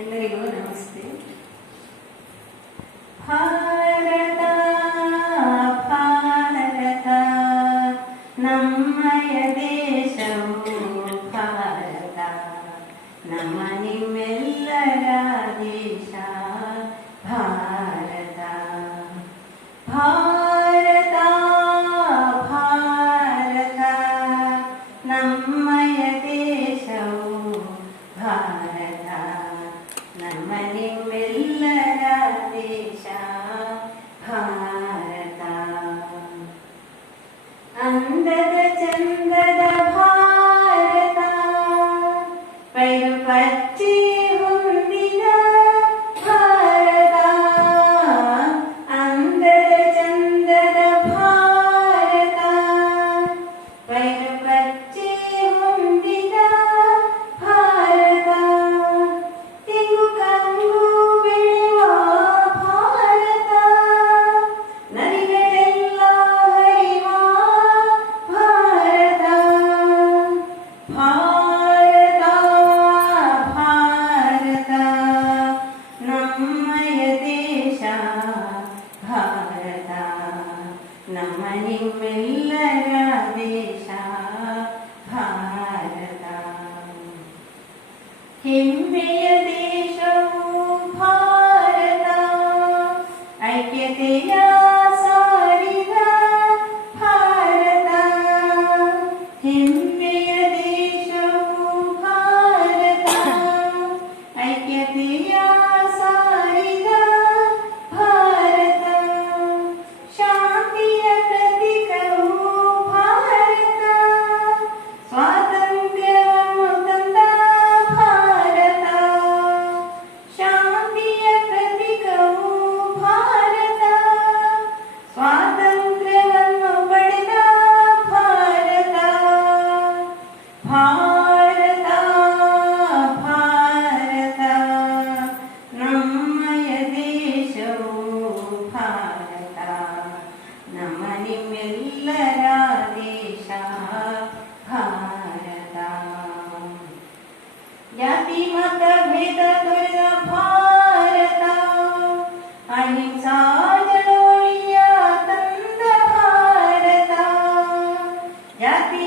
ಎಲ್ಲರಿಗೂ ನಮಸ್ತೆ. ಭಾರತ ಭಾರತ ನಮ್ಮಯ ದೇಶವು ಭಾರತ, ನಮ್ಮ ನಿಮ್ಮೆಲ್ಲರ ದೇಶ ಭಾರತ. ಭಾರತ ಭಾರತ ನಮ್ಮಯ ದೇಶವು ಭಾರತ, ನಮ್ಮ ನಿಮ್ಮೆಲ್ಲರ ದೇಶ ಭಾರತ. ಅಂದದ ಚಂದದ ಭಾರತ, ಪೈರು ಪಚ್ಚಿ ಹೊಂದಿದ ಭಾರತ. ಅಂದದ ಚಂದದ ಭಾರತ, ಪೈರು ಪಚ್ಚಿ ಹೊಂದಿದ ಭಾರತ. ತೆಂಗು ಕಂಗು ಬೆಳೆಯುವ ಭಾರತ, ನದಿಗಳೆಲ್ಲ ಹರಿಯುವ ಭಾರತ. ಭಾರತ ಭಾರತ ನಮ್ಮಯ ದೇಶ ಭಾರತ, ನಮ್ಮ ನಿಮ್ಮೆಲ್ಲರ ದೇಶ ಭಾರತ. ಹೆಮ್ಮೆಯ ದೇಶವು ಭಾರತ, ಐಕ್ಯತೆಯ ಸಾರಿದ ಭಾರತ. ಹೆಮ್ಮೆಯ ದೇಶವು ಭಾರತ, ಐಕ್ಯತೆಯ ಸಾರಿದ ಭಾರತ. ಶಾಂತಿಯ ಪ್ರತೀಕವು ಭಾರತ, ಸ್ವಾತಂತ್ರ್ಯವನ್ನು ತಂದ ಭಾರತ. ಶಾಂತಿಯ ಪ್ರತೀಕವು ಭಾರತ, ಸ್ವಾತಂತ್ರ್ಯವನ್ನು ಪಡೆದ ಭಾರತ. ಭಾರತ ಭಾರತ ನಮ್ಮಯ ದೇಶವು ಭಾರತ, ನಮ್ಮ ನಿಮ್ಮೆಲ್ಲರ ದೇಶ ಭಾರತ. ಜಾತಿ ಮತ ಭೇದ ತೊರೆದ ಭಾರತ, ಅಹಿಂಸಾ ಚಳವಳಿಯ ತಂದ ಭಾರತ. ಜಾತಿ